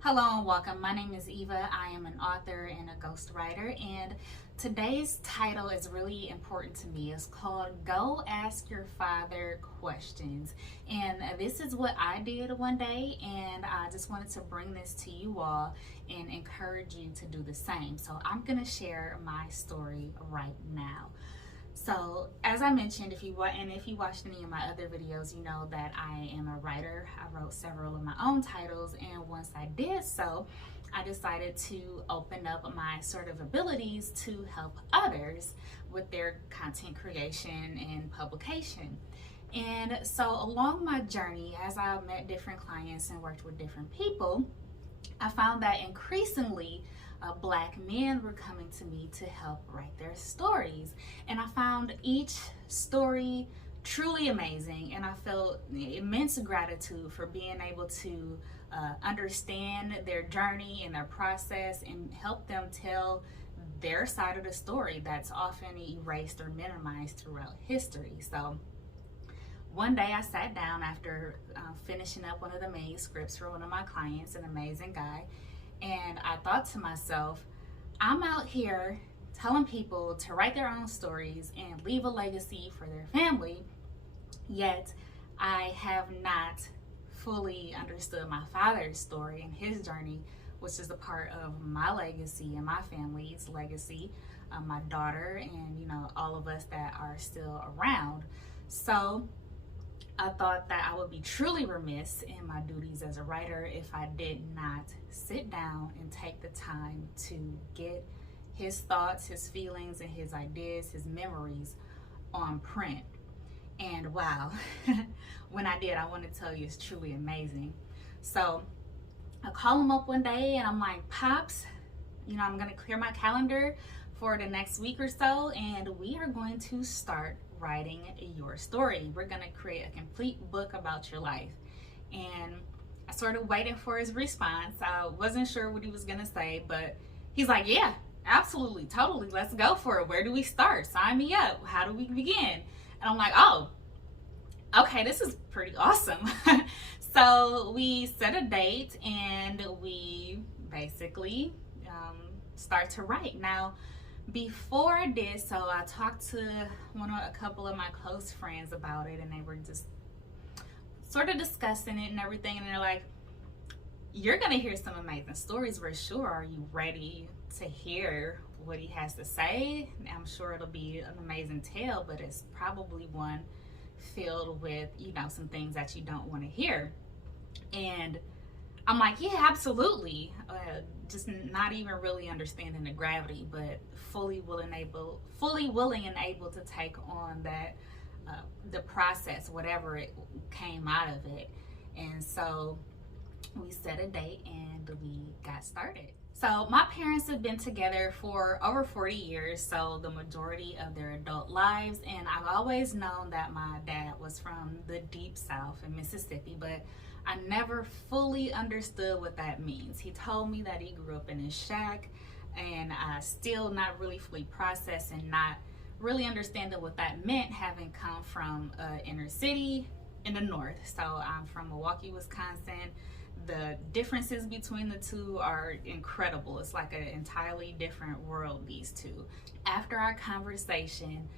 Hello and welcome. My name is Eva. I am an author and a ghostwriter, and today's title is really important to me. It's called Go Ask Your Father Questions. And this is what I did one day, and I just wanted to bring this to you all and encourage you to do the same. So I'm going to share my story right now. So, as I mentioned, if you watched any of my other videos, you know that I am a writer. I wrote several of my own titles, and once I did so, I decided to open up my sort of abilities to help others with their content creation and publication. And so, along my journey, as I met different clients and worked with different people, I found that increasingly Black men were coming to me to help write their stories. And I found each story truly amazing, and I felt immense gratitude for being able to understand their journey and their process and help them tell their side of the story that's often erased or minimized throughout history. So one day I sat down after finishing up one of the manuscripts for one of my clients, an amazing guy, and I thought to myself, I'm out here telling people to write their own stories and leave a legacy for their family, yet I have not fully understood my father's story and his journey, which is a part of my legacy and my family's legacy, my daughter and all of us that are still around. So I thought that I would be truly remiss in my duties as a writer if I did not sit down and take the time to get his thoughts, his feelings, and his ideas, his memories on print. And wow, when I did, I want to tell you, it's truly amazing. So I call him up one day and I'm like, Pops, I'm going to clear my calendar for the next week or so, and we are going to start writing your story. We're going to create a complete book about your life. And I sort of waited for his response. I wasn't sure what he was going to say, but he's like, yeah, absolutely, totally, let's go for it. Where do we start? Sign me up. How do we begin? And I'm like, oh, okay, this is pretty awesome. So we set a date and we basically start to write. Now, before I did so, I talked to a couple of my close friends about it, and they were just sort of discussing it and everything, and they're like, you're gonna hear some amazing stories for sure. Are you ready to hear what he has to say? I'm sure it'll be an amazing tale, but it's probably one filled with some things that you don't want to hear. And I'm like, yeah, absolutely. Just not even really understanding the gravity, but fully willing and able to take on that, the process, whatever it came out of it. And so we set a date and we got started. So my parents have been together for over 40 years, so the majority of their adult lives. And I've always known that my dad was from the deep South in Mississippi, but I never fully understood what that means. He told me that he grew up in a shack, and I still not really fully processing, not really understanding what that meant, having come from inner city in the north. So I'm from Milwaukee, Wisconsin. The differences between the two are incredible. It's like an entirely different world, these two. After our conversation,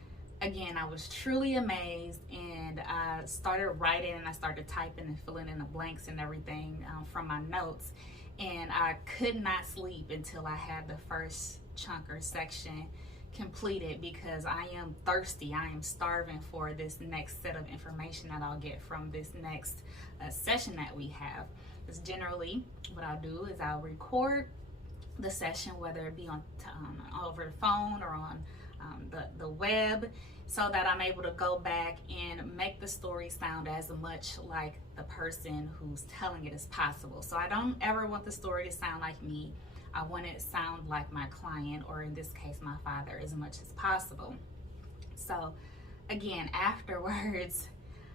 again, I was truly amazed, and I started writing and I started typing and filling in the blanks and everything from my notes. And I could not sleep until I had the first chunk or section completed, because I am thirsty. I am starving for this next set of information that I'll get from this next session that we have. Because generally what I'll do is I'll record the session, whether it be on over the phone or on the web, so that I'm able to go back and make the story sound as much like the person who's telling it as possible. So I don't ever want the story to sound like me. I want it to sound like my client, or in this case, my father, as much as possible. So again, afterwards,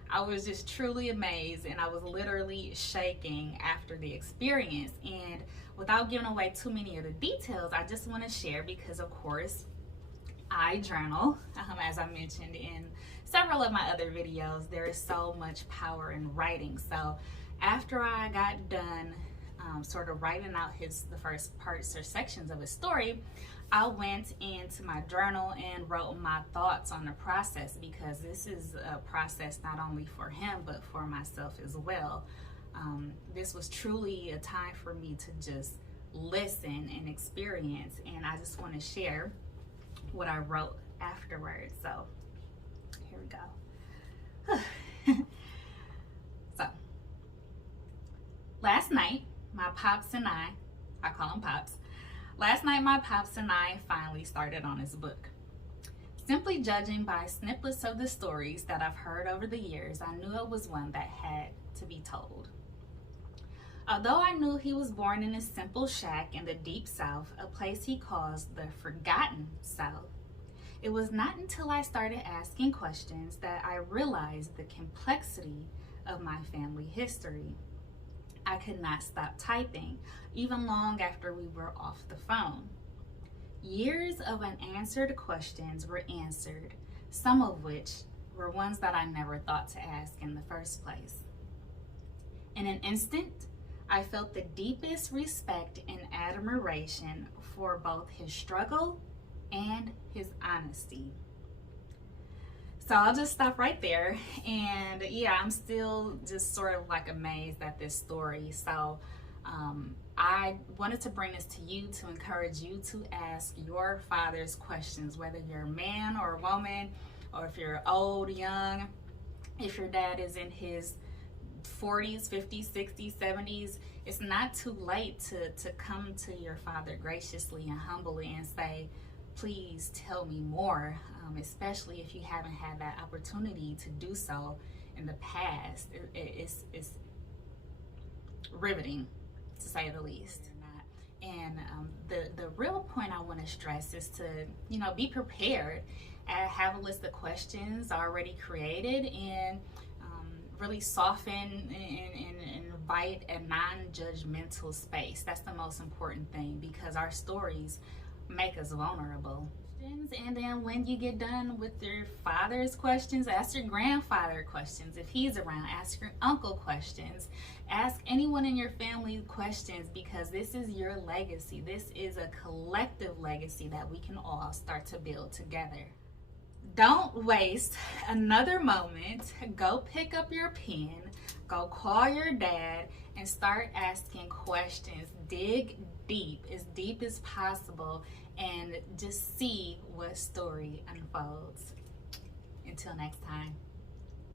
I was just truly amazed, and I was literally shaking after the experience. And without giving away too many of the details, I just want to share, because of course I journal, as I mentioned in several of my other videos. There is so much power in writing. So after I got done sort of writing out the first parts or sections of his story, I went into my journal and wrote my thoughts on the process, because this is a process not only for him but for myself as well. This was truly a time for me to just listen and experience, and I just want to share what I wrote afterwards. So here we go. So last night my pops and I call him Pops, last night my pops and I finally started on his book. Simply judging by snippets of the stories that I've heard over the years, I knew it was one that had to be told. Although I knew he was born in a simple shack in the deep South, a place he calls the Forgotten South, it was not until I started asking questions that I realized the complexity of my family history. I could not stop typing, even long after we were off the phone. Years of unanswered questions were answered, some of which were ones that I never thought to ask in the first place. In an instant, I felt the deepest respect and admiration for both his struggle and his honesty. So I'll just stop right there. And yeah, I'm still just sort of like amazed at this story. So I wanted to bring this to you to encourage you to ask your father's questions, whether you're a man or a woman, or if you're old, young, if your dad is in his 40s, 50s, 60s, 70s, it's not too late to come to your father graciously and humbly and say, please tell me more, especially if you haven't had that opportunity to do so in the past. It's riveting, to say the least. And the real point I want to stress is to, be prepared and have a list of questions already created, and really soften and invite a non-judgmental space. That's the most important thing, because our stories make us vulnerable. And then when you get done with your father's questions, ask your grandfather questions. If he's around, ask your uncle questions. Ask anyone in your family questions, because this is your legacy. This is a collective legacy that we can all start to build together. Don't waste another moment. Go pick up your pen, go call your dad, and start asking questions. Dig deep as possible, and just see what story unfolds. Until next time.